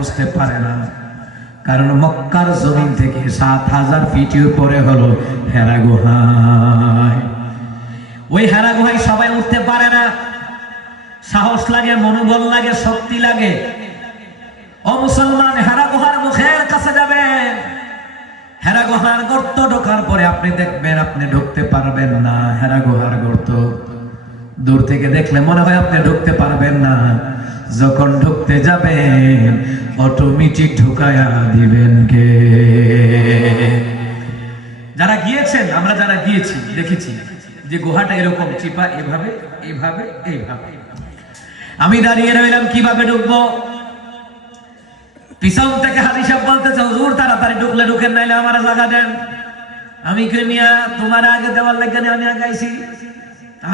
বুঝতে পারে না, কারণ মক্কার জমিন থেকে ৭,০০০ ফিট উপরে হলো হেরা গুহায়। ওই হেরা গুহায় সবাই উঠতে পারে না, সাহস লাগে, মনোবল লাগে, শক্তি লাগে। ও মুসলমান, হেরা গুহার মুখের কাছে যাবেন, হেরা গুহার গর্ত ঢোকার পরে আপনি দেখবেন আপনি ঢুকতে পারবেন না। হেরা গুহার গর্ত দূর থেকে দেখলে মনে হয় আপনি ঢুকতে পারবেন না, যখন ঢুকতে যাবেন অটোমেটিক ঢুকায়া দিবেন কে? যারা গিয়েছেন, আমরা যারা গিয়েছি দেখেছি যে গুহাটা এরকম চিপা, এভাবে এইভাবে এইভাবে। আমি দাঁড়িয়ে রইলাম, কিভাবে ঢুকবো? পিছন থেকে হাজি সাহেব বলতেছে, হুজুর তাড়াতাড়ি ঢুকলে ঢুকেন, নাইলে আমার জায়গা দেন। আমি কে মিয়া, তোমার আগে দেওয়ার লাগে আমি আগে আইছি,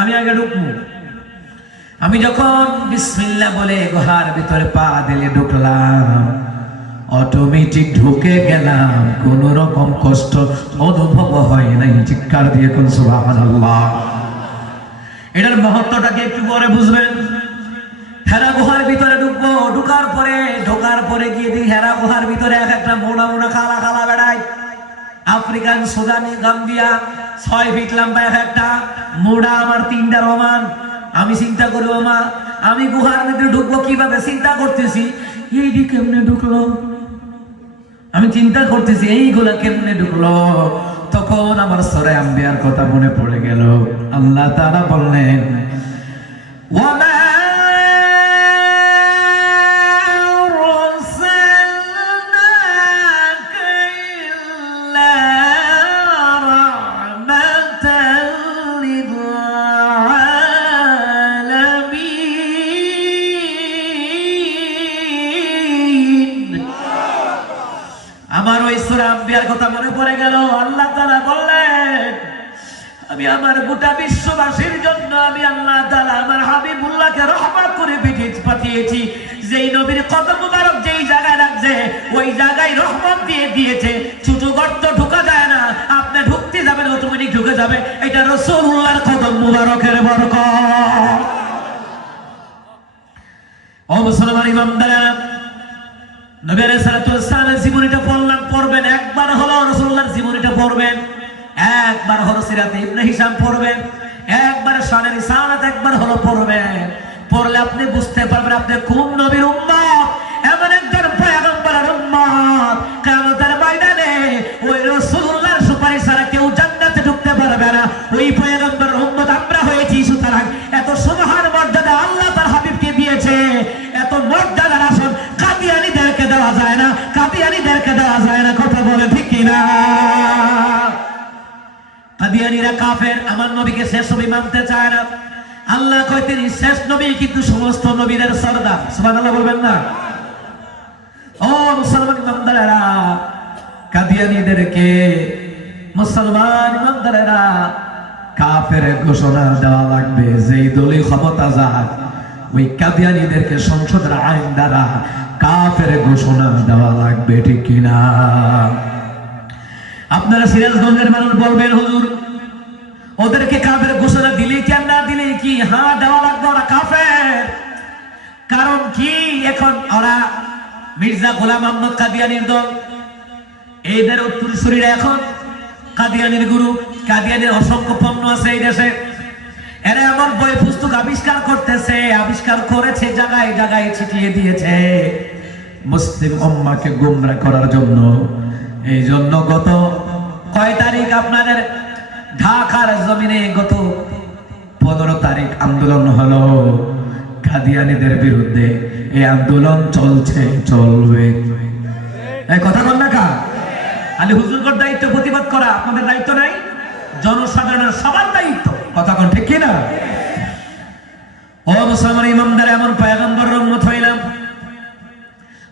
আমি আগে ঢুকবো। আমি যখন বিসমিল্লাহ বলে গুহার ভিতরে পা দিলে ঢুকলাম, অটোমেটিক ঢুকে গেলাম, কোন রকম কষ্ট অনুভব হয় নাই। চিৎকার দিয়ে কোন সুবহানাল্লাহ। এটার মহত্বটাকে একটু পরে বুঝবেন। হেরা গুহার ভিতরে ঢুকবো, ঢোকার পরে গিয়ে দিই হেরা গুহার ভিতরে এক একটা মোটা মোটা খালা খালা বেড়ায়, আফ্রিকান, সুদানি, গাম্বিয়া, 6 ফিট লম্বা এক একটা মোড়া, আমার 3টা রোমান। আমি চিন্তা করি, ও মা, আমি গুহার ভিতরে ঢুকবো কিভাবে? চিন্তা করতেছি এইটি কেমনে ঢুকলো, আমি চিন্তা করতেছি এইগুলা কেমনে ঢুকলো। তখন আমার সূরা আম্বিয়ার কথা মনে পড়ে গেল। আল্লাহ তাআলা বললেন, ওয়ামা আমার ওই সূরা আম্বিয়ার কথা মনে পড়ে গেল। আল্লাহ তাআলা বললেন, আমি আমার গোটা বিশ্ববাসীর জন্য আমি আল্লাহ তাআলা আমার হাবিবুল্লাহকে রহমত করে পাঠিয়েছি। যেই নবীর কদম মুবারক যেই জায়গায় রাখছে, ওই জায়গায় রহমত দিয়ে দিয়েছে। ছোট গর্ত ঢোকা যায় না, আপনি ঢুকতে যাবেন অটোমেটিক ঢুকে যাবে। এটা রাসূলুল্লাহর কদম মুবারকের বরকত। ও মুসলমান ইমানদারেরা, নবী আলাইহিস সালাতু ওয়াস সালামের জীবনীটা পড়বেন, একবার হলো রাসূলুল্লাহর জীবনীটা পড়বেন, একবার হলো সিরাতে ইবনে হিশাম পড়বেন, একবার শানে রিসালাত একবার হলো পড়বেন। পড়লে আপনি বুঝতে পারবেন আপনি কোন নবীর উম্মত। এমন একজন পয়গম্বরের উম্মত, কিয়ামতের ময়দানে ওই রাসূলুল্লাহর সুপারিশ ছাড়া কেউ জান্নাতে ঢুকতে পারবে না। ওই পয়গম্বরের উম্মত আমরা হয়েছি। সুতরাং এত সুবহান মর্যাদা আল্লাহ তার হাবিবকে দিয়েছে, এত মর্যাদার আসন কাদিয়ানীদেরকে দেওয়া যায় না, কাদিয়ানীদেরকে দেওয়া যায় না। কথা বলে ঠিক কিনা? কাদিয়ানীরা কাফের, আমার নবীকে শেষ নবী মানতে চায় না। আল্লাহ কয় তিনি শেষ নবী, কিন্তু সমস্ত নবীদের সরদার। সুবহানাল্লাহ বলবেন না? ও মুসলমান ইমানদারেরা, কাদিয়ানীদেরকে মুসলমান ইমানদারেরা কাফের ঘোষণা দেওয়া লাগবে। যেই দলীয় ক্ষমতা যাক, ওই কাদিয়ানীদেরকে সংসদের আইন দ্বারা কাফের ঘোষণা দেওয়া লাগবে, ঠিক কিনা? আপনারা সিরাজগঞ্জের মানুষ বলবেন, হুজুর ওদেরকে কাফের ঘোষণা দিলে কি আর না দিলে কি? হ্যাঁ, দেওয়া লাগবে, ওরা কাফের। কারণ কি? এখন ওরা মির্জা গোলাম আহমদ কাদিয়ানীর দল, এদের উত্তরসূরিরা এখন কাদিয়ানীর গুরু। কাদিয়ানীর অসংখ্য পণ্য আছে এই দেশে। এরা এমন বই পুস্তক আবিষ্কার করতেছে, আবিষ্কার করেছে, জায়গায় জায়গায় ছিটিয়ে দিয়েছে মুসলিম উম্মাহকে গোমরাহ করার জন্য। এই জন্য গত কয় তারিখ আপনাদের ঢাকার জমিনে, গত 15 তারিখ আন্দোলন হলো কাদিয়ানীদের বিরুদ্ধে। এই আন্দোলন চলছে, চলবে। এই কথা বল না কা? আলী হুজুরগর দায়িত্ব প্রতিবাদ করা, আপনাদের দায়িত্ব নাই? জনসাধারণের সবার দায়িত্ব। কথা কোন ঠিক কিনা? ও মুসলমান ইমানদার, এমন পয়গম্বরের উম্মত হইলাম,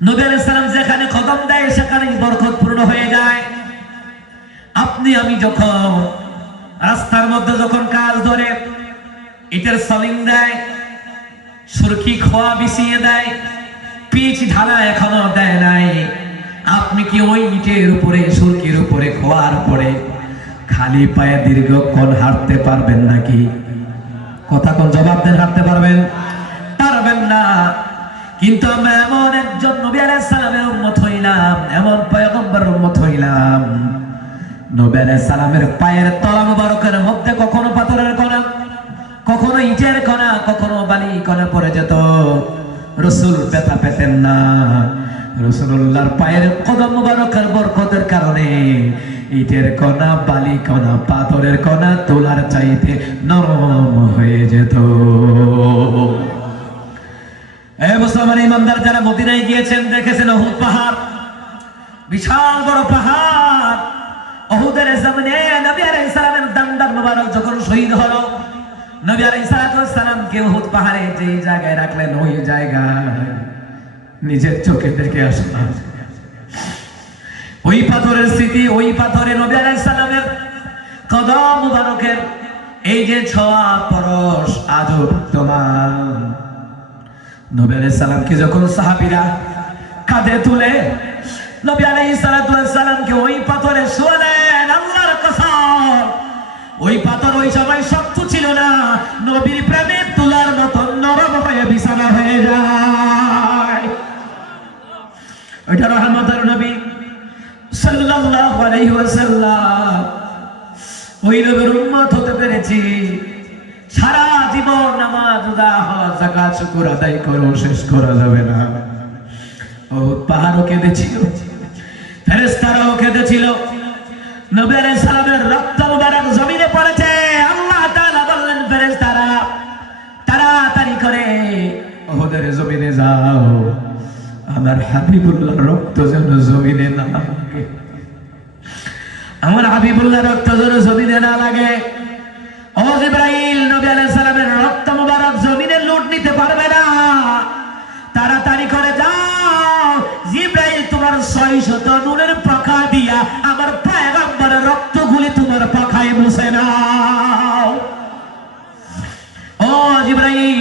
নবী আলাইহিস সালাম যেখানে কদম দেয় সেখানেই বরকত পূর্ণ হয়ে যায়। আপনি আমি যখন রাস্তার মধ্যে যখন কাজ ধরে ইটের সলিং দেয়, সুরকি খোয়া বিছিয়ে দেয়, পিচ ঢালা এখনো দেয় নাই, আপনি কি ওই ইটের উপরে, সুরকির উপরে, খোয়ার উপরে খালি পায়ে দীর্ঘক্ষণ হাঁটতে পারবেন নাকি? কথা কোন জবাব দেন? হাঁটতে পারবেন? পারবেন না। কিন্তু আমরা এমন একজন নবী আলাইহিস সালাম পাইলাম নবী আলাইহিস সালামের পায়ের তলা মুবারকের মধ্যে কখনো পাথরের কণা, কখনো ইটের কণা, কখনো বালি কণা পড়ে যেত। রাসূল ব্যথা পেতেন না। রাসূলুল্লাহর পায়ের কদম মুবারকের বরকতের কারণে ইটের কণা, বালি কণা, পাথরের কণা তোলার চাইতে নরম হয়ে যেত। মুসলমান ইমানদার যারা মদিনায় গিয়েছেন দেখেছেন উহুদ পাহাড়, বিশাল বড় পাহাড়। উহুদের সামনে নবী আলাইহিস সালামের দান্দার মোবারক যখন শহীদ হলো, নবী আলাইহিস সালামকে উহুদ পাহাড়ে যে জায়গায় রাখলেন ওই জায়গায় নিজের চোখে দেখে আসলাম ওই পাথরের স্মৃতি, ওই পাথরে নবী আলাইহিস সালামের কদম মুবারকের এই যে ছোঁয়া পরশ আজও বিদ্যমান। নবী আলাইহিস সালামকে যখন সাহাবীরা কাঁধে তুলে নবী আলাইহিস সালামকে ওই পাথরে শোয়ালেন, আল্লাহর কসম ওই পাথর ওই সময় শক্ত ছিল না, নবীর প্রেমে তুলার মতো নরম হয়ে বিছানা হয়ে যায়। ওইটা রহমতের নবী সাল্লাল্লাহু আলাইহি ওয়াসাল্লাম। ওই নবীর উম্মত হতে পেরেছি। সারা জীবন নামাজ, রোজা, হজ, যাকাত, শুকর আদায় করো, শেষ করা যাবে না। উহুদ পাহাড়ও কেঁদেছিল, ফেরেশতারাও কেঁদেছিল। নবী আলাইহিস সালামের রক্ত মুবারক জমিনে পড়েছে। আল্লাহ তাআলা বললেন ফেরেশতারা তাড়াতাড়ি করে উহুদের জমিনে যাও, আমার হাবিবুল্লাহর রক্ত যেন জমিনে না লাগে, আমার হাবিবুল্লাহর রক্ত যেন জমিনে না লাগে। ও জিবরাইল, নবী আলাইহিস সালামের রক্ত মুবারক জমিনে লুট নিতে পারবে না, তাড়াতাড়ি করে যাও। জিবরাইল তোমার 600 নূরের পাখা দিয়া আমার পয়গম্বরের রক্তগুলি তোমার পাখায় মুছে নাও। ও জিবরাইল,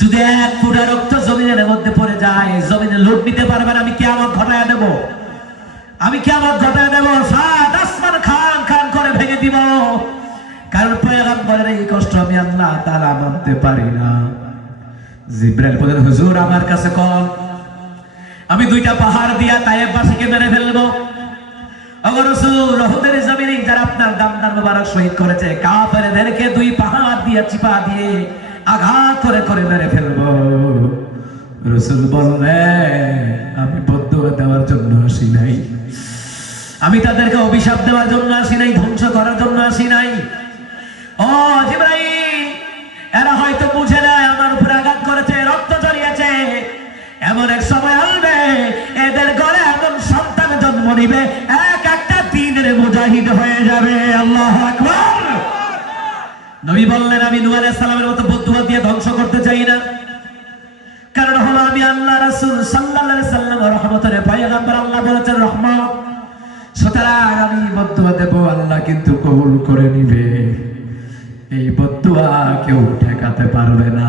যদি এক ফোঁটা রক্ত জমিনের মধ্যে পড়ে যায়, জমিনে লুট নিতে পারবে না, আমি কিয়ামত ঘটায় দেব, আমি কিয়ামত ঘটায় দেব, সাত আসমান খান খান করে ভেঙে দিব। কারণ পয়গম্বরের এই কষ্ট আমি আল্লাহ তাআলা মানতে পারি না। জিবরাইল বলেন, হুজুর আমার কাছে কোন, আমি 2টা পাহাড় দিয়া তায়েববাসীকে মেরে ফেলবো। ওগো রাসূল, উহুদের জমিনে যারা আপনার দামদার মোবারক শহীদ করেছে, কাফেরদেরকে 2 পাহাড় দিয়া চিপা দিয়ে আঘাত করে করে মেরে ফেলবো। রাসূল বললেন, আমি বদদুয়া দেওয়ার জন্য আসি নাই, আমি তাদেরকে অভিশাপ দেওয়ার জন্য আসি নাই, ধ্বংস করার জন্য আসি নাই। ও জিবরাইল, এরা হয়তো বুঝে নাই আমার উপরে আঘাত করেছে, রক্ত ঝরিয়েছে, এমন এক সময় আসবে এদের ঘরে এমন সন্তান জন্ম নিবে, এক একটা দিনের মুজাহিদ হয়ে যাবে। আল্লাহু আকবার। নবী বললেন, আমি নূহ আলাইহিস সালামের মতো বদদুয়া দিয়ে ধ্বংস করতে চাই না। কারণ হলো আমি আল্লাহ রাসূল সাল্লাল্লাহু আলাইহি সাল্লাম রহমতের পয়গম্বর, আল্লাহ বলেছেন রহমত, সুতরাং আমি বদদুয়া দেব, আল্লাহ কিন্তু কবুল করে নিবে। এই বদদুয়া কেউ ঠেকাতে পারবে না।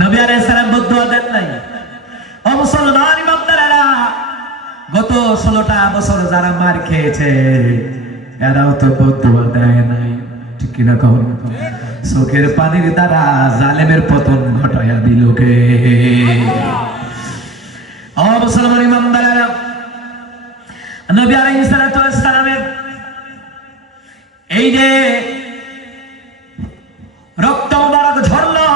নবী আলাইহিস সালাম বদদুয়া দেন নাই। ও মুসলমান ইমানদারেরা, গত 16টা বছর যারা মার খেয়েছে এরাও তো বদদুয়া দেয় নাই, ঠিক কিনা কও? চোখের পানির দ্বারা জালেমের পতন ঘটায়া দিল কে? ও মুসলমান ইমানদারেরা, নবী আলাইহিস সালামের এই যে রক্ত মুবারক ঝরলো,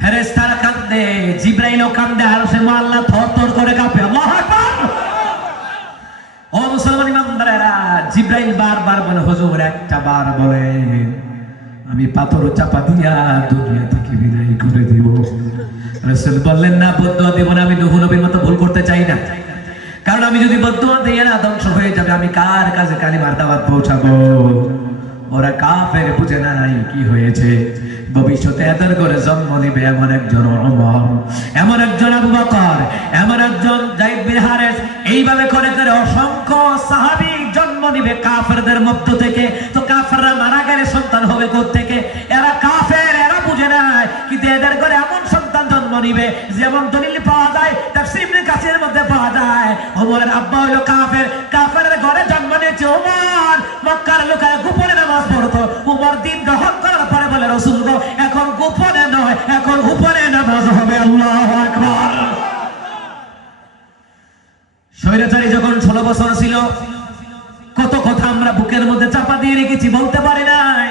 ফেরেশতারা কাঁদে, জিবরাইলও কাঁদে, আরশের আল্লাহ থরথর করে কাঁপে। আল্লাহু আকবার। ও মুসলমান ইমানদারেরা, জিবরাইল বারবার বলে, হুজুর একটা বার বলে আমি পাথর চাপা দিয়া দুনিয়া থেকে বিদায় করে দিব। রাসূল বললেন, না, বদদুয়া দেব না, আমি নূহ নবীর মতো ভুল করতে চাই না। কারণ আমি যদি বদদুয়া দিই না, ধ্বংস হয়ে যাবে, আমি কার কাছে কালিমার দাওয়াত পৌঁছাবো? ওরা কাফের, বুঝে নাই কি হয়েছে। ভবিষ্যতে এদের করে জন্ম নিবে এমন একজন ওমর, এমন একজন আবু বকর, এমন একজন যায়েদ বিন হারেস, এইভাবে করে করে অসংখ্য সাহাবী জন্ম নিবে কাফেরদের মধ্য থেকে। তো কাফেররা মারা গেলে সন্তান হবে কোত্থেকে? এরা কাফের, এরা বুঝে নাই, কিন্তু এদের করে এমন সন্তান জন্ম নিবে যেমন দলিল পাওয়া যায় তাফসীর ইবনে কাসিরের মধ্যে পাওয়া যায়। ওমরের আব্বা হলো কাফের, কাফেরের ঘরে জন্ম নিয়েছে ওমর। মক্কার লোকেরা গোপনে নামাজ পড়তো, ওমর দিন গ্রহণ করার পরে বলে, রাসূল গো, এখন গোপনে নয়, এখন উপরে নামাজ হবে। আল্লাহু আকবার। স্বৈরাচারী যখন 16 বছর ছিল, কত কথা আমরা বুকের মধ্যে চাপা দিয়ে রেখেছি, বলতে পারি নাই।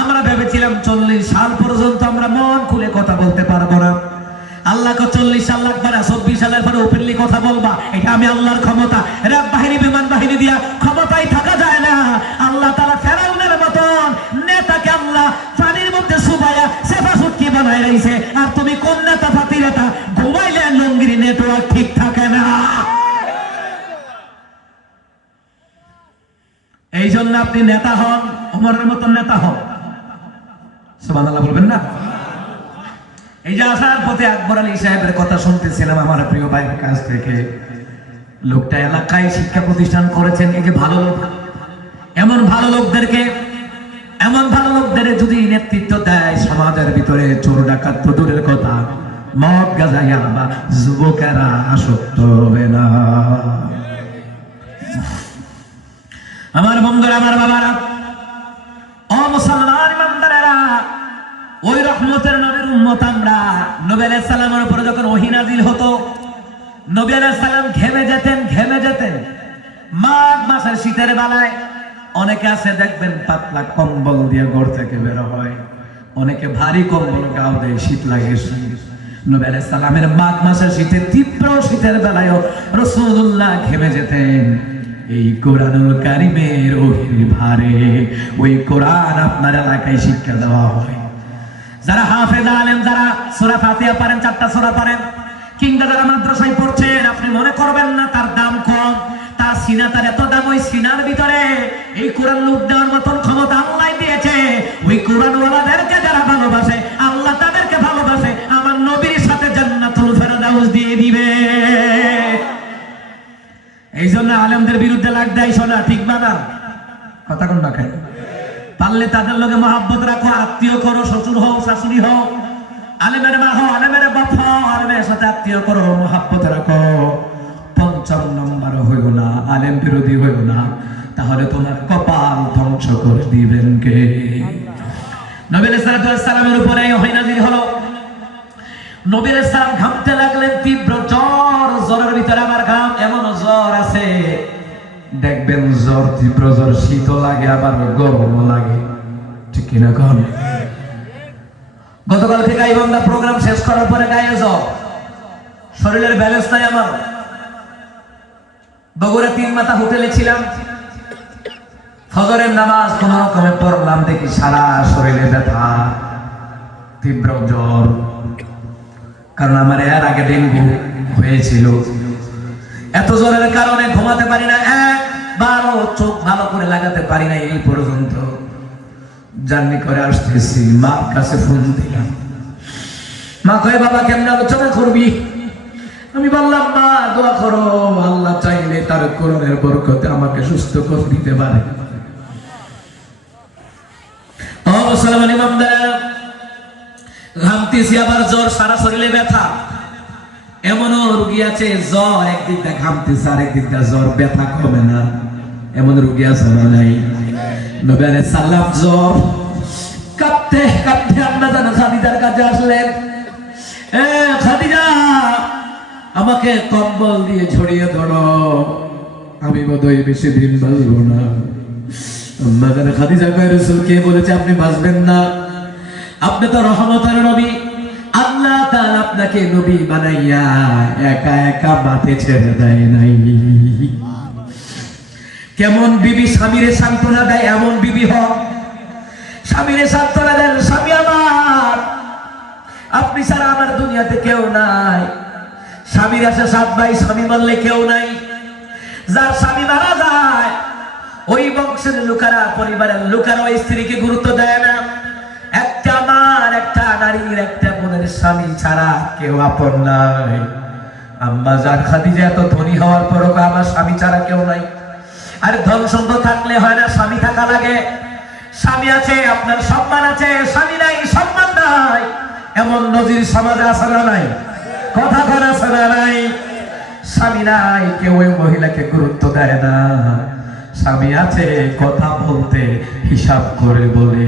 আমরা ভেবেছিলাম 40 সাল পর্যন্ত আমরা মন খুলে কথা বলতে পারবো না। আল্লাহকে 40 সাল লাগবে না, 24 সালের পরে ওপেনলি কথা বলবা, এটা আমি আল্লাহর ক্ষমতা। র্যাব বাহিনী, বিমান বাহিনী দিয়া ক্ষমতায় থাকা যায় না। আল্লাহ তাআলা ফেরাউনের মতন নেতাকে আল্লাহ পানির মধ্যে সুবাইয়া সেফা সুটকি বানায় রাইছে, আর তুমি কোন নেতা ফাতি নেতা? ঘুমাইলে লঙ্গির নেটওয়ার্ক ঠিক থাকে না। এই জন্য আপনি নেতা হন, ওমরের মতন নেতা হন। সুবহানাল্লাহ বলবেন না? এই যে আসার পথে আকবর আলী সাহেবের কথা শুনতেছিলাম আমার প্রিয় ভাইয়ের কাছ থেকে। লোকটা এলাকায় শিক্ষা প্রতিষ্ঠান করেছেন। এই যে ভালো লোক, এমন ভালো লোকদের যদি নেতৃত্ব দেয় সমাজের ভিতরে, চোর ডাকাত তো দূরের কথা, মদ গাঁজা বা যুবকেরা আসক্ত হবে না। আমার বন্ধুরা, আমার বাবারা, ও মুসলমান ইমানদারেরা, ওই রহমতের নবীর উম্মত আমরা। নবী আলাইহিস সালামের উপরে যখন ওহী নাযিল হতো, নবী আলাইহিস সালাম ঘেমে যেতেন। মাঘ মাসের শীতের বেলায় অনেকে আছে দেখবেন পাতলা কম্বল দিয়ে ঘর থেকে বের হয়, অনেকে ভারী কম্বল গাও দেয়, শীত লাগে। নবী আলাইহিস সালামের মাঘ মাসের শীতে, তীব্র শীতের বেলায়ও রাসূলুল্লাহ ঘেমে যেতেন। এই কোরআনুল কারীমের ওহীর ভারে ওই কোরআন আপনার এলাকায় শিক্ষা দেওয়া হয়। যারা হাফেজ আলেম, যারা সূরা ফাতিহা পারেন, 4টা সূরা পারেন, কিংবা যারা মাদ্রাসায় পড়ছেন, আপনি মনে করবেন না তার দাম কম। তার সিনা, তার এত দাম, ওই সিনার ভিতরে এই কোরআন লুট দেওয়ার মতন ক্ষমতা আল্লাহ দিয়েছে। ওই কোরআনওয়ালাদেরকে যারা ভালোবাসে, আল্লাহ তাদেরকে ভালোবাসে, আমার নবীর সাথে জান্নাতুল ফেরদাউস দিয়ে দিবে। এই জন্য আলেমদের বিরুদ্ধে লাগ দেয় শোনা, ঠিক না? কথা কোন না খায়। পারলে তাদের লগে মহাব্বত রাখো, আত্মীয় করো, শ্বশুর হও, শাশুড়ি হও, আলেমের মা হও, আলেমের বাপ হও, আলেমের সাথে আত্মীয় করো, মহাব্বত রাখো। ৫ম নম্বর হইও না, আলেম বিরোধী হইও না, তাহলে তোমার কপাল ধ্বংস করে দিবেন কে? নবী আলাইহিস সালামের উপরে ওহী নাযিল হলো। নবী আলাইহিস সালাম ঘামতে লাগলেন, তীব্র জ্বরের ভিতরে আবার ঘাম। এমন জ্বর আছে দেখবেন, জ্বর, তীব্র জ্বর, শীত লাগে আবার গরমও লাগে, ঠিক কিনা কন? গতকাল থেকে এই বান্দা প্রোগ্রাম শেষ করার পরে গায়ে জ্বর, শরীরের ব্যালেন্স নাই আমার। বগুড়া 3 মাথা হোটেলে ছিলাম, ফজরের নামাজ কোন রকমে পড়লাম, দেখি সারা শরীরে ব্যথা, তীব্র জ্বর। কারণ আমার এর আগে ডেঙ্গু হয়েছিল। এত জ্বরের কারণে ঘুমাতে পারি না, একবারও চোখ ভালো করে লাগাতে পারি না। এই পর্যন্ত জার্নি করে আসতেছি, মার কাছে ফোন দিলাম, মা কয় বাবা কেমন আলোচনা করবি? আমি বললাম মা দোয়া করো, আল্লাহ চাইলে তার কোরআনের বরকতে আমাকে সুস্থ করে দিতে পারে। ও মুসলমান ইমানদার, ঘামতেছি, আবার জ্বর, সারা শরীরে ব্যথা। এমনও রোগী আছে জ্বর একদিক দিয়ে ঘামতেছে, আরেক দিক দিয়ে জ্বর, ব্যথা কমে না, এমন রোগী আছে না নাই? নবী আলাইহিস সালাম জ্বর, কাঁপতে কাঁপতে আম্মা জান খাদিজার কাছে আসলেন। খাদিজা, আমাকে কম্বল দিয়ে ছড়িয়ে ধরো, আমি বোধহয় বেশি দিন বাঁচব না। আম্মা জান খাদিজা কয়, রাসূল কে বলেছে আপনি বাঁচবেন না? আপনি তো রহমতের নবী, আল্লাহ তাআলা আপনাকে নবী বানাইয়া একা একা মাঠে ছেড়ে দেয় নাই। কেমন বিবি স্বামীরে সান্ত্বনা দেয়, এমন বিবি হন। স্বামীরে সান্ত্বনা দেন, স্বামী আমার, আপনি ছাড়া আমার দুনিয়াতে কেউ নাই। স্বামীর আছে 7 ভাই, স্বামী মারলে কেউ নাই। যার স্বামী মারা যায়, ওই বংশের লোকেরা, পরিবারের লোকেরা ওই স্ত্রীকে গুরুত্ব দেয় না। একটা মার, একটা নারীর, একটা বোনের স্বামী ছাড়া কেউ আপন নাই। আম্মা জান খাদিজা এত ধনী হওয়ার পরও আমার স্বামী ছাড়া কেউ নাই। আর ধন সম্পদ থাকলে হয় না, স্বামী থাকা লাগে। স্বামী আছে, আপনার সম্মান আছে, স্বামী নাই, সম্মান নাই, এমন নজির সমাজে আছে না নাই? কথা বলা আছে না নাই? স্বামী নাই, কেউ ওই মহিলাকে গুরুত্ব দেয় না। স্বামী আছে, কথা বলতে হিসাব করে বলে,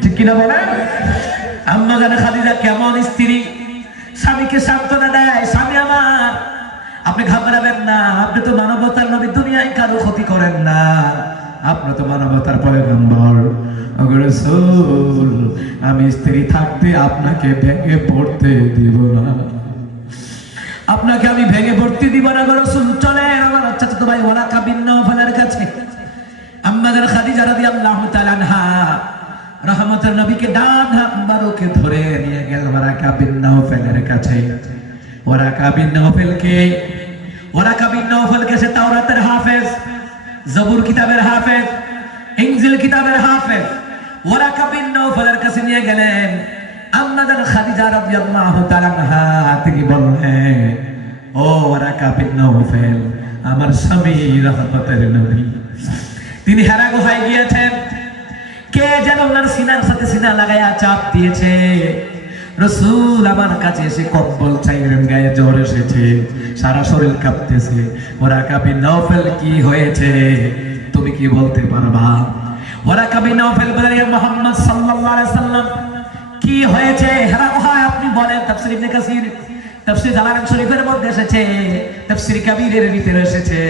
ঠিক কিনা বলেন? আম্মা জান খাদিজা কেমন স্ত্রী, স্বামীকে সান্ত্বনা দেয়, স্বামী আমার আপনি ঘাবড়াবেন না, আপনি তো মানবতার নবী, দুনিয়ায় কারো ক্ষতি করেন না, আপনি তো মানবতার পয়গম্বর। ওগো রাসূল, আমি স্ত্রী থাকতে আপনাকে ভেঙে পড়তে দিব না, আপনাকে আমি ভেঙে পড়তে দিব না গো রাসূল। চলেন আমার চাচাতো ভাই ওয়ারাকা বিন নওফলের কাছে। আম্মাদের খাদিজা রাদিয়াল্লাহু তাআলা আনহা রহমতের নবীকে ডান হাত মুবারকে ধরে নিয়ে গেল ওয়ারাকা বিন নওফলের কাছে। ওয়ারাকা বিন নওফলকে সে তাওরাতের হাফেজ, জবুর কিতাবের হাফেজ, ইনজিল কিতাবের হাফেজ। ওয়ারাকা বিন নওফলের কাছে নিয়ে গেলেন। আম্মাদের খাদিজা রাদিয়াল্লাহু তাআলা আনহা তিনি বললেন, ও ওয়ারাকা বিন নওফল, আমার স্বামী রহমতের নবী তিনি হেরা গুহায় গিয়েছেন। কে যেন ওনার সিনার সাথে সিনা লাগায়া চাপ দিয়েছে। রাসূল আমার কাছে এসে কম্বল চাইলেন, গায়ে জ্বর এসেছে, সারা শরীর কাঁপতেছে। ওয়ারাকা বিন নওফল, কি হয়েছে তুমি কি বলতে পারবা? ওয়ারাকা বিন নওফল বলেন, ইয়া মুহাম্মদ সাল্লাল্লাহু আলাইহি সাল্লাম, কি হয়েছে হেরা গুহায় আপনি বলেন। তাফসীর ইবনে কাসির, তাফসীর জালালাইন শরীফের মধ্যে এসেছে, তাফসীর কাবীরের ভিতরে এসেছে।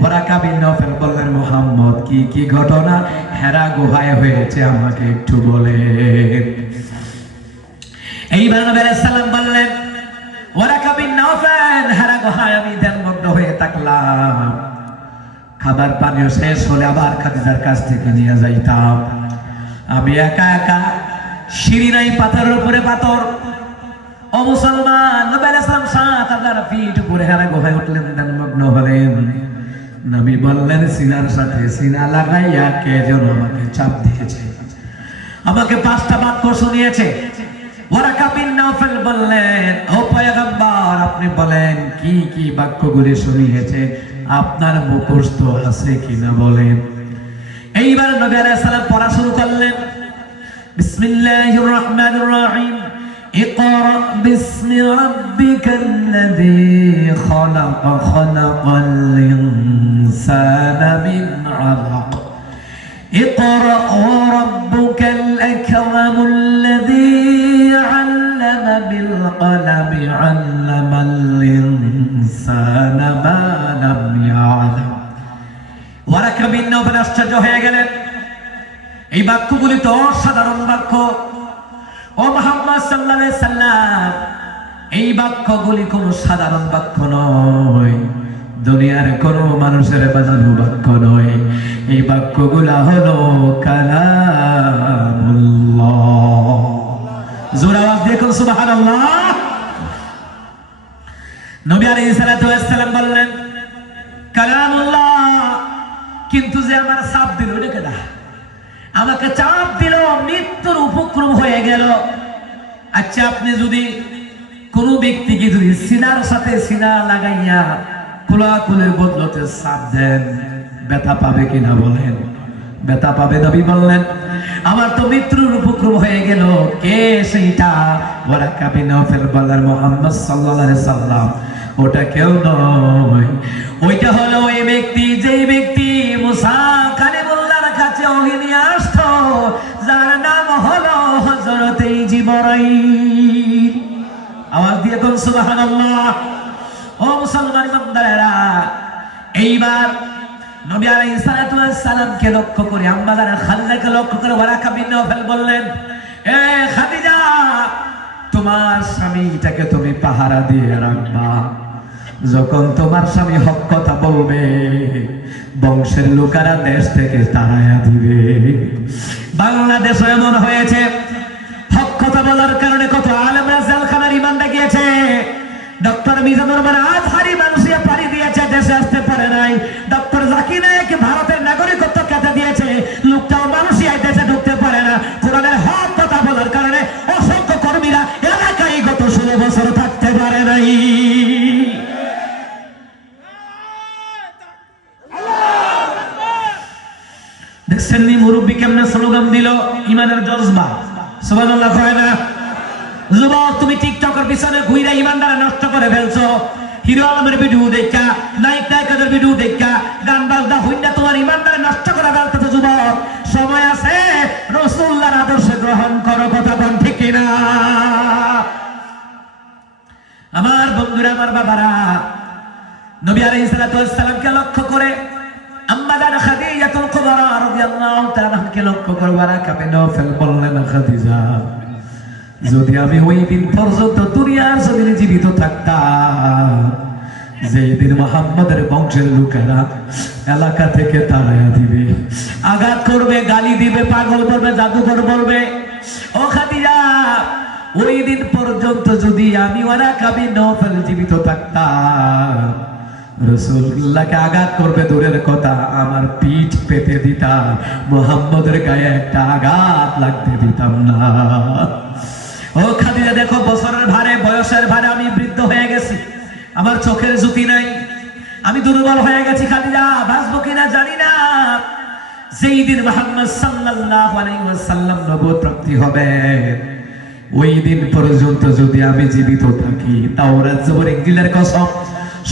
ওয়ারাকা বিন নওফল বললেন, মুহাম্মদ কি ঘটনা হেরা গুহায় হয়েছে আমাকে একটু বলেন। এইবার নবী আলাইহিস সালাম বললেন, ওয়ারাকা বিন নওফল, হেরা গুহায় আমি ধ্যানমগ্ন হয়ে থাকলাম, খাবার পানীয় শেষ হলে আবার খাদিজার কাছ থেকে নিয়ে যাইতাম। আমি একা একা, সিঁড়ি নাই, পাথরের উপরে পাথর। ও মুসলমান, নবী আলাইহিস সালাম ৭,০০০ ফিট উপরে হেরা গুহায় উঠলেন, ধ্যানমগ্ন হলেন। নবী বললেন, সিনার সাথে সিনা লাগাইয়া কে যেন আমাকে চাপ দিয়েছে, আমাকে ৫টা বাক্য শুনিয়েছে। ওয়ারাকা বিন নওফল বললেন, ও পয়গম্বর, আপনি বলেন কি বাক্যগুলি শুনিয়েছে, আপনার মুখস্থ আছে কিনা বলেন। এইবার নবী আলাইহিস সালাম পড়া শুরু করলেন। বিসমিল্লাহির রহমানির রহিম, ইকরা বিসমি রাব্বিকাল্লাযী খালাক, খালাকাল ইনসানা মিন আলাক, ইকরা রাব্বুকাল আকরামুল্লাযী আল্লামা বিল কলামি, আল্লামাল ইনসানা মা লাম ইয়ালাম। ওয়ারাকা বিন নওফল আশ্চর্য হয়ে গেলেন, এই বাক্যগুলি তো অসাধারণ বাক্য। ও মুহাম্মদ সাল্লাল্লাহু আলাইহি সাল্লাম, এই বাক্যগুলি কোনো সাধারণ বাক্য নয়, দুনিয়ার কোনো মানুষের বানানো বাক্য নয়, এই বাক্যগুলা হলো কালামুল্লাহ। জোরে আওয়াজ দিয়ে কোন সুবহানাল্লাহ। নবী আলাইহিস সালাতু ওয়াস সালাম বললেন, কালামুল্লাহ, কিন্তু যে আমার চাপ দিল এটা কেডা? আমাকে চাপ দিল, মৃত্যুর উপক্রম হয়ে গেল। আচ্ছা, আপনি যদি কোন ব্যক্তিকে যদি সিনার সাথে সিনা লাগাইয়া কোলাকুলের বদলতে চাপ দেন, ব্যথা পাবে কিনা বলেন? ব্যথা পাবে। নবী বললেন, আমার তো মৃত্যুর উপক্রম হয়ে গেল। কে সেইটা? ওয়ারাকা বিন নওফল বললেন, মুহাম্মদ সাল্লাল্লাহু আলাইহি সাল্লাম, ওটা কেউ নয়, ওইটা হলো ওই ব্যক্তি, যেই ব্যক্তি মুসা কালিমুল্লাহর কাছে ওহী নিয়ে আসতো, যার নাম হলো হযরত জিবরাইল। আওয়াজ দিয়ে কোন সুবহানাল্লাহ। ও মুসলমান ইমানদারেরা, এইবার নবী আলাইহিস সালাতু ওয়াস সালামকে লক্ষ্য করে, আম্মাজান খাদিজাকে লক্ষ্য করে ওয়ারাকা বিন নওফল বললেন, এ খাদিজা, তোমার স্বামীটাকে তুমি পাহারা দিয়ে রাখবা। যখন তোমার স্বামী হক কথা বলবে, বংশের লোকেরা দেশ থেকে তাড়াইয়া দিবে। বাংলাদেশে এমন হয়েছে, হক কথা বলার কারণে কত আলেমরা জেলখানার রিমান্ডে গিয়েছে। ডক্টর মিজানুর রহমান আজহারি মানুষে পাড়ি দিয়েছে, দেশে আসতে পারে নাই। ডক্টর জাকির নায়েক ভারতের নাগরিকত্ব কেটে দিয়েছে, লোকটাও মানুষই দেশে ঢুকতে পারে না। কোরআনের হক কথা বলার কারণে অসংখ্য কর্মীরা এলাকায় গত 16 বছর থাকতে পারে নাই। দেখছেন নি মুরব্বী কেমনে স্লোগান দিল, ইমানের জজবা। সুবহানাল্লাহ কয় না? যুবক, তুমি টিকটকের পিছনে ঘুরে ইমানদারা নষ্ট করে ফেলছো। হিরো আলমের ভিডিও দেখা, নায়ক নায়িকাদের ভিডিও দেখা, গান বাজনা হইনা তোমার ইমানদারা নষ্ট করে ফেলতেছো। যুবক, সময় আছে, রাসূলুল্লাহর আদর্শ গ্রহণ করো। কথা বল ঠিক কিনা? আমার বন্ধুরা, আমার বাবারা, নবী আলাইহিস সালাতু ওয়াস সালামকে লক্ষ্য করে আম্মা জান খাদিজাতুল কুবরা রাদিয়াল্লাহু তাআলা কে লক্ষ্য করে ওয়ারাকা বিন নওফাল বললেন, খাদিজা যদি আমি ওই দিন পর্যন্ত দুনিয়ার জমিনে জীবিত থাকতাম, যেই দিন মুহাম্মদের বংশের লোকেরা এলাকা থেকে তাড়াইয়া দিবে, আঘাত করবে, গালি দিবে, পাগল বলবে, জাদুকর বলবে, ও খাদিজা ওই দিন পর্যন্ত যদি আমি ওয়ারাকা বিন নওফাল জীবিত থাকতাম, রাসূলুল্লাহকে আঘাত করবে দূরের কথা, আমার পিঠ পেতে দিতাম, মুহাম্মদের গায়ে একটা আঘাত লাগতে দিতাম না। ও খাদিজা দেখো, বছরের ভারে, বয়সের ভারে আমি বৃদ্ধ হয়ে গেছি, আমার চোখের জ্যোতি নাই, আমি দুর্বল হয়ে গেছি খাদিজা, বাঁচবো কিনা জানি না। যেই দিন মুহাম্মদ সাল্লাল্লাহু আলাইহি ওয়াসাল্লাম নবুয়ত প্রাপ্তি হবে, ওই দিন পর্যন্ত যদি আমি জীবিত থাকি, তাওরাত জবর ইনজিলের কসম,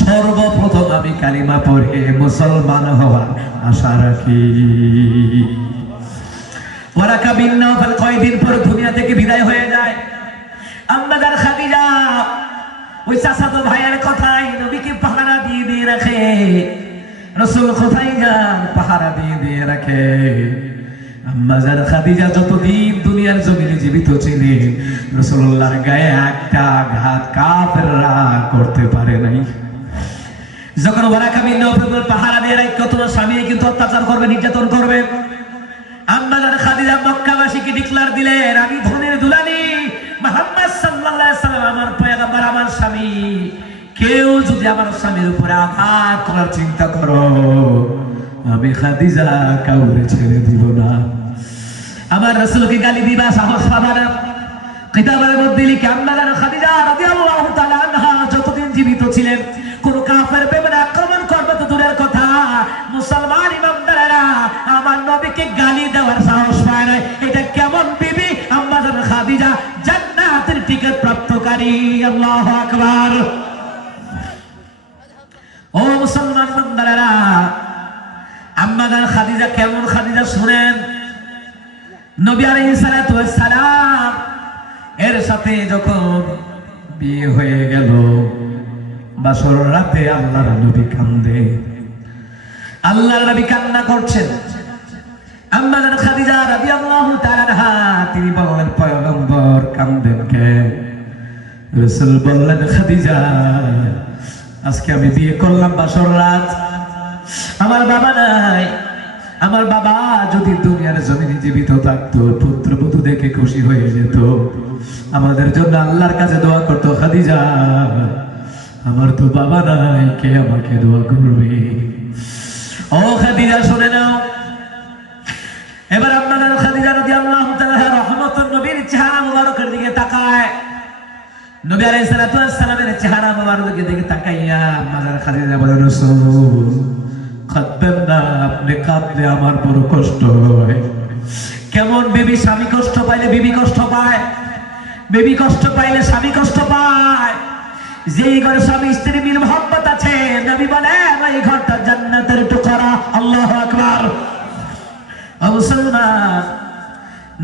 সর্বপ্রথম আমি কালিমা পড়ে মুসলমান হওয়ার আশা রাখি। ওয়ারাকা বিন নওফাল কয়দিন পর দুনিয়া থেকে বিদায় হয়ে যায়। আম্মা জান খাদিজা ওই চাচাতো ভাইয়ের কথাই নবীকে পাহারা দিয়ে দিয়ে রাখে, রাসূল কোথায় যান পাহারা দিয়ে দিয়ে রাখে। আম্মা জান খাদিজা যতদিন দুনিয়ার জমিনে জীবিত ছিলেন, রাসূলুল্লাহর গায়ে একটা আঘাত কাফেররা করতে পারে নাই। যখন ওয়ারাকা বিন নওফাল পাহারা দিয়ে রাখে, তোমার স্বামী কিন্তু অত্যাচার করবে, নির্যাতন করবে, আম্মা জান খাদিজা মক্কাবাসীকে ডিক্লার দিলেন, আমি ধনের দুলালি মুহাম্মদ সাল্লাল্লাহু আলাইহি ওয়াসাল্লাম আমার পয়গম্বর, আমার স্বামী, কেউ যদি আমার স্বামীর উপরে আঘাত করার চিন্তা করো, আমি খাদিজা কাউরে ছেড়ে দিব না। আমার রাসূলকে গালি দিবা সাহস পাবা না। কিতাবের মধ্যে লিখে আম্মা জান খাদিজা রাদিয়াল্লাহু তাআলা আনহা যতদিন জীবিত ছিলেন, কোন কাফের বেঈমান আক্রমণ করবে তো দূরের কথা, মুসলমান ইমামদারেরা আমার নবীকে গালি দেওয়ার সাহস পায় না। এটা কেমন বিবি? আম্মা জান খাদিজা জান্নাতের টিকিট প্রাপ্তকারী। আল্লাহু আকবার। ও মুসলমান ইমামদারেরা, আম্মা জান খাদিজা কেমন খাদিজা শুনেন। নবী আলাইহিস সালাতু ওয়াস সালাম এর সাথে যখন বিয়ে হয়ে গেল, বাসর রাতে আল্লাহর নবী কান্দে, আল্লাহর নবী কান্না করছেন। আম্মা জান খাদিজা রাদিয়াল্লাহু তাআলা আনহা তিনি বললেন, পয়গম্বর কান্দেন কেন? রাসূল বললেন, খাদিজা আজকে আমি বিয়ে করলাম বাসর রাত, আমার বাবা নাই, আমার বাবা যদি দুনিয়ার জমিনে জীবিত থাকতো, পুত্রবধূ দেখে খুশি হয়ে যেত, আমাদের জন্য আল্লাহর কাছে দোয়া করতো। খাদিজা আমার তো বাবা নাই, কে আমাকে দোয়া করবে? ও খাদিজা শুনে নাও। এবার আম্মা জান খাদিজা রাদিয়াল্লাহু তাআলা রাহমাতুন নবীর চেহারা মুবারকের দিকে তাকায়। নবী আলাইহিস সালাতু ওয়াস সালামের চেহারা মুবারকের দিকে তাকাইয়া আম্মা জান খাদিজা বলেন, রাসূল কাঁদবেন না, আপনি কাঁদলে আমার বড় কষ্ট হয়। কেমন বিবি? স্বামী কষ্ট পাইলে বিবি কষ্ট পায়, বিবি কষ্ট পাইলে স্বামী কষ্ট পায়। যেই ঘরে স্বামী স্ত্রী মিল মোহাম্মত আছে, নবী বলেন এই ঘরটা জান্নাতের টুকরা। আল্লাহু আকবার। মুসলমান,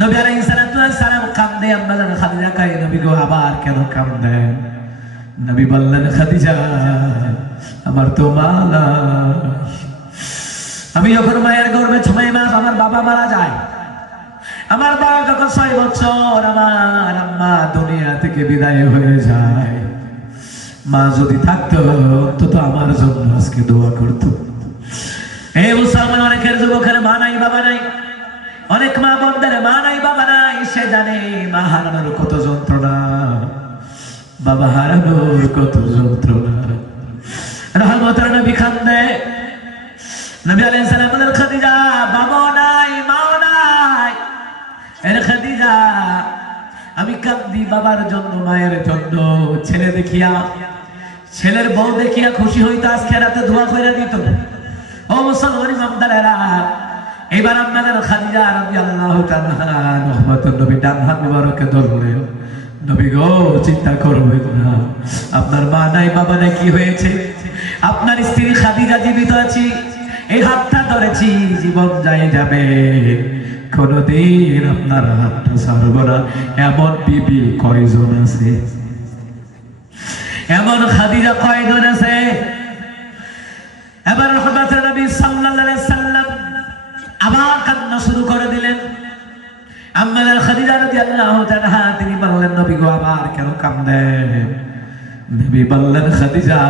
নবী আলাইহিস সালাতু ওয়াস সালাম কাঁদে, আম্মা জান খাদিজা কয়, নবী গো আবার কেন কাঁদেন? নবী বললেন, খাদিজা আমার তো মা নাই, আমি যখন মায়ের গর্ভে 6 মাস আমার বাবা মারা যায়, আমার বাবা যখন 6 বছর আমার আম্মা দুনিয়া থেকে বিদায় হয়ে যায়, মা যদি থাকতো অন্তত আমার জন্য আজকে দোয়া করতো। এই মুসলমান, অনেকের যুবকের মা নাই বাবা নাই, অনেক মা বোনদের মা নাই বাবা নাই, সে জানে মা হারানোর কত যন্ত্রণা, বাবা হারানোর কত যন্ত্রণা। রহমতের নবী কান্দে। নবী আলাইহিস সালাম বলেন, খাদিজা বাবাও নাই মাও নাই, এর খাদিজা আমি কান্দি বাবার জন্য, মায়ের জন্য। ছেলে দেখিয়া, ছেলের বউ দেখিয়া খুশি হইতো, আজকে রাতে দোয়া করে দিত। ও মুসলমান ইমামদারেরা, এবার আম্মা জান খাদিজা রাদিয়াল্লাহু তাআলা রহমাতুন নবী ডান হাত মুবারকে ধরলেন, নবী গো চিন্তা করবেন না, আপনার মা নাই বাবা নাই, কি হয়েছে? আপনার স্ত্রী খাদিজা জীবিত আছে, এই হাতটা ধরেছি, জীবন যাই যাবে, কোনদিন আপনার হাতটা ছাড়ব না। এমন বিবি কয়জন আছে? এমন খাদিজা কয়জন আছে? এবার হযরত নবী সাল্লাল্লাহু আলাইহি সাল্লাম আবার কান্না শুরু করে দিলেন। আম্মা খাদিজা রাদিয়াল্লাহু তাআলা তিনি বললেন, নবী গো আবার কেন কাঁদেন? নবী বললেন, খাদিজা,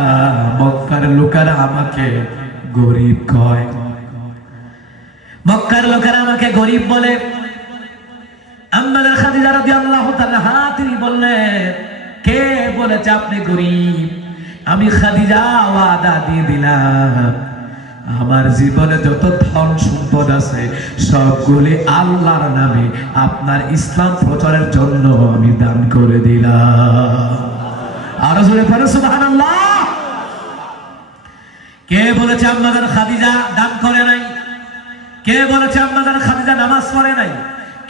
মক্কার লোকেরা আমাকে গরীব কয়, মক্কার লোকেরা আমাকে গরীব বলে। আম্মা খাদিজা রাদিয়াল্লাহু তাআলা তিনি বললেন, কে বলেছে আপনি গরীব? আমি খাদিজা ওয়াদা দিয়ে দিলাম, আমার জীবনে যত ধন সম্পদ আছে সবগুলি আল্লাহর নামে আপনার ইসলাম প্রচারের জন্য আমি দান করে দিলাম। আরো জোরে পড়ো সুবহানাল্লাহ। কে বলেছে আম্মাজান খাদিজা দান করে নাই? কে বলেছে আম্মাজান খাদিজা নামাজ পড়ে নাই?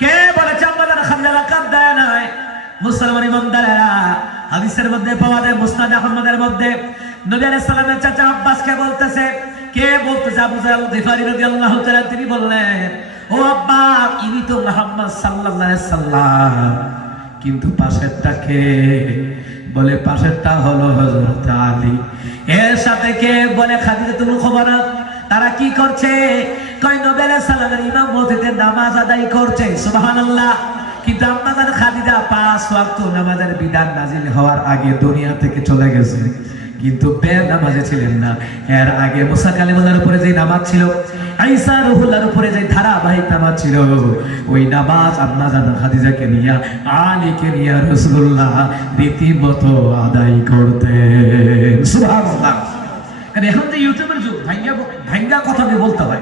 কে বলেছে আম্মাজান খাদিজা যাকাত দেয় নাই? মুসলমান ইমানদারেরা, হাদিসের মধ্যে পাওয়া যায়, মুসনাদ আহমদের মধ্যে নবী আলাইহিস সালামের চাচা আব্বাসকে বলতেছে, কে বলতেছে? আবু যার গিফারি রাদিয়াল্লাহু তাআলা তিনি বললেন, ও আব্বা, ইনি তো মুহাম্মদ সাল্লাল্লাহু আলাইহি সাল্লাম, কিন্তু পাশেরটা কে? বলে পাশেরটা হলো হযরত আলী। এর সাথে কে? বলে খাদিজাতুল কুবরা। তারা কি করছে? কয় নবী আলাইহিস সালামের ইমামতিতে নামাজ আদায় করছে। সুবহানাল্লাহ। কিন্তু আমাদের খাদিজা 5 ওয়াক্ত নামাজের বিধান নাজিল হওয়ার আগে দুনিয়া থেকে চলে গেছে, কিন্তু বেনামাজে ছিলেন না। এর আগে মুসা কালিমুল্লাহর উপরে যে নামাজ ছিল, ঈসা রূহুল্লাহর উপরে যে ধারাবাহিক নামাজ ছিল, ওই নামাজ আম্মাজান খাদিজাকে নিয়ে, আলীকে নিয়ে রাসূলুল্লাহ রীতিমতো আদায় করতেন। সুবহানাল্লাহ। কারণ এখন তো ইউটিউবের যুগ, ভাঙ্গা কথা দিয়ে বলতে হয়।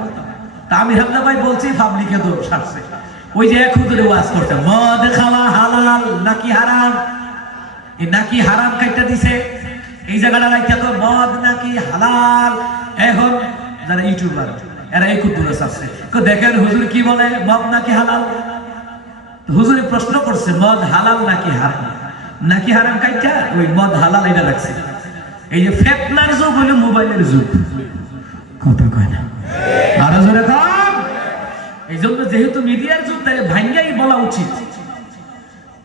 তা আমি হামদা ভাই বলছি, পাবলিকে তো ছাড়ছে। ওই যে এক হুজুরে ওয়াজ করতে, মদ খাওয়া হালাল নাকি হারাম? এই নাকি হারাম কাইটা দিছে, এই জায়গাটা রাইখা তো মদ নাকি হালাল। এখন যারা ইউটিউবার এরা এই কুতুরে ছাড়ছে, দেখেন হুজুর কি বলে, মদ নাকি হালাল? হুজুরে প্রশ্ন করছে, মদ হালাল নাকি হারাম? নাকি হারাম কাইটা ওই মদ হালাল এটা রাখছে। এই যে ফেতনার যুগ হলো মোবাইলের যুগ, কথা কয় না, আরো জোরে কম। এই জন্য যেহেতু মিডিয়ার যুগ, তাই ভাঙ্গাই বলা উচিত,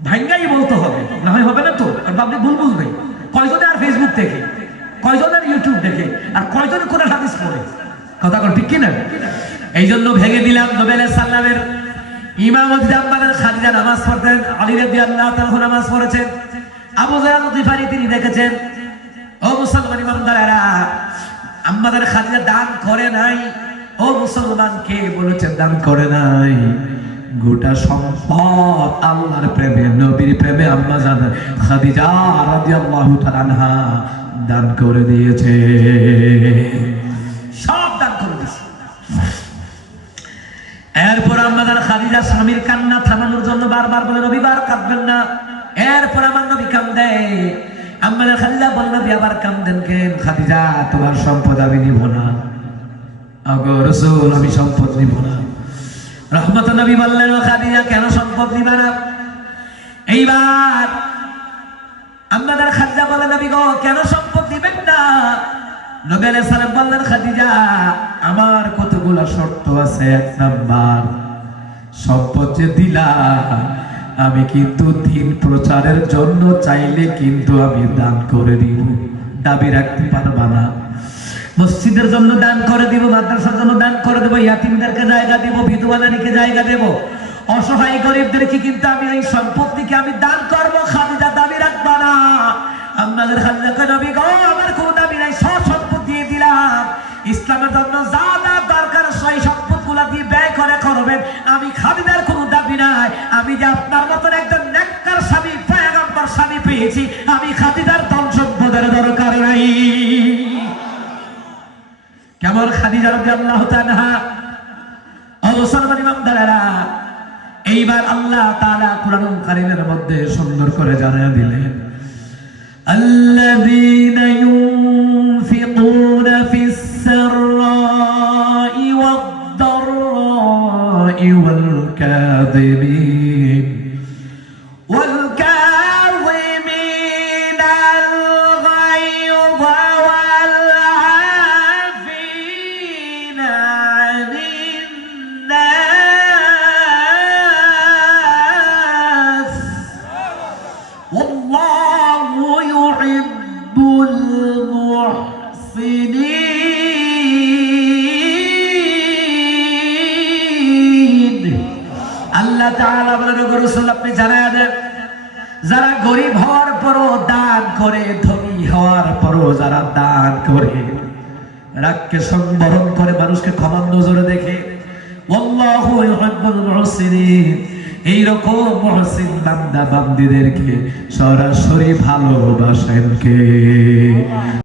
ভাঙ্গাই বলতে হবে, না হয় হবে না তো। আপনি ভুল বুঝবেন। কয়জনে আর ফেসবুক দেখে, কয়জন আর ইউটিউব দেখে, আর কয়জন করে হাদিস পড়ে, কথা বল ঠিক কিনা? এই জন্য ভেঙে দিলাম। নবী আলাইহিস সালামের ইমামতিতে আমাদের খাদিজা নামাজ পড়তেন, আলী রাদিয়াল্লাহু তাআলা নামাজ পড়েছেন, আবু যার গিফারি তিনি দেখেছেন। ও মুসলমান ইমানদারেরা, আমাদের খাদিজা দান করে নাই। ও মুসলমান, কে বলেছে দান করে নাই? গোটা সম্পদ আল্লাহর প্রেমে, নবীর প্রেমে আম্মাজান খাদিজা রাদিয়াল্লাহু তাআলা আনহা দান করে দিয়েছে, সব দান করে দিয়েছে। এরপর আম্মাজান খাদিজা স্বামীর কান্না থামানোর জন্য বারবার বলে, নবী বার কাঁদবেন না। এরপর আমার নবী কান্দে। আম্মাজান খাদিজা বলেন, নবী আবার কান্দেন কেন? খাদিজা, তোমার সম্পদ আমি নিব না। আগো রাসূল, আমি সম্পদ নিব না। রহমত নবী বললেন, ও খাদিজা, কেন সম্পদ নিবা না? এইবার আমাদের খাদিজা বলে, নবী গো, কেন সম্পদ দিবেন না? নবী আলাইহিস সালাম বললেন, খাদিজা, আমার কতগুলো শর্ত আছে। 1 নাম্বার, সম্পদ যে দিলা, আমি কিন্তু দিন প্রচারের জন্য চাইলে কিন্তু আমি দান করে দিব, দাবি রাখতে পারবা না। মসজিদের জন্য দান করে দিব, মাদ্রাসার জন্য দান করে দেব, ইয়াতিমদেরকে জায়গা দেব, বিধবা নারীকে জায়গা দেব, অসহায় গরিবদেরকে কিন্তু আমি এই সম্পত্তিকে আমি দান করব। খাদিজা দাবি রাখবা না। আমাদের খাদিজাকে, নবী গো, আমার কোনো দাবি নাই, সব সম্পদ দিয়ে দিলাম। ইসলামের জন্য যা যা দরকার সেই সম্পদগুলো দিয়ে ব্যয় করে করবেন। আমি খাদিজার কোনো দাবি নাই। আমি যে আপনার মতন একজন নেককার স্বামী, পয়গম্বর স্বামী পেয়েছি, আমি খাদিজার ধন সম্পদের দরকার নাই। কেমন খাদিজা রাদিয়াল্লাহু তাআলা আনহা। ও মুসলমান ইমানদারেরা, এইবার আল্লাহ তাআলা কুরআনুল কারীমের মধ্যে সুন্দর করে জানিয়ে দিলেন, আল্লাযীনা ইউনফিকুনা ফিস সাররাই ওয়াদ দাররাই ওয়াল কাযিমিন والله يحب আল্লাহ তাআলা বলেন, ওগো রাসূল আপনি জানায়া দেন, যারা গরিব হওয়ার পরও দান করে, ধনী হওয়ার পরও যারা দান করে, রাগকে সংবরণ করে, মানুষকে ক্ষমার নজরে দেখে, আল্লাহু ইউহিব্বুল মুহসিনিন, এইরকম মুহসিন বান্দা বান্দীদেরকে সরাসরি ভালোবাসেন কে?